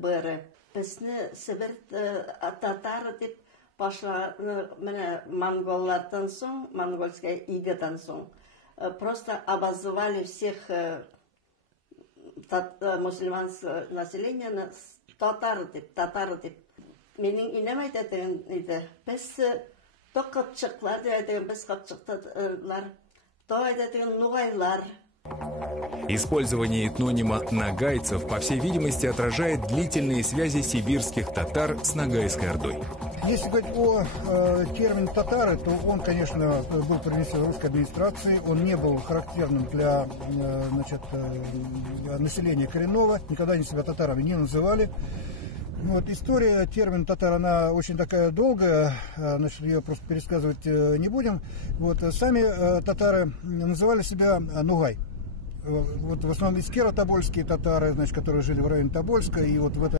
бәрі. Бізні Сібір татары деп міне монголлардан соң, монгольская игадан соң. Просто обозвали всех мусульманское население татары деп. Менің инем айтатын еді. Біз то қыпшықлар деп айтатын, біз қыпшықтылар, то айтатын нугайлар. Использование этнонима нагайцев, по всей видимости, отражает длительные связи сибирских татар с Ногайской Ордой. Если говорить о термине «татары», то он, конечно, был принесен русской администрации, он не был характерным для населения коренного, никогда они себя татарами не называли. Вот, история термина «татар», она очень такая долгая, ее просто пересказывать не будем. Вот, сами татары называли себя нугай. Вот, в основном искеро-тобольские татары, которые жили в районе Тобольска, и вот в этом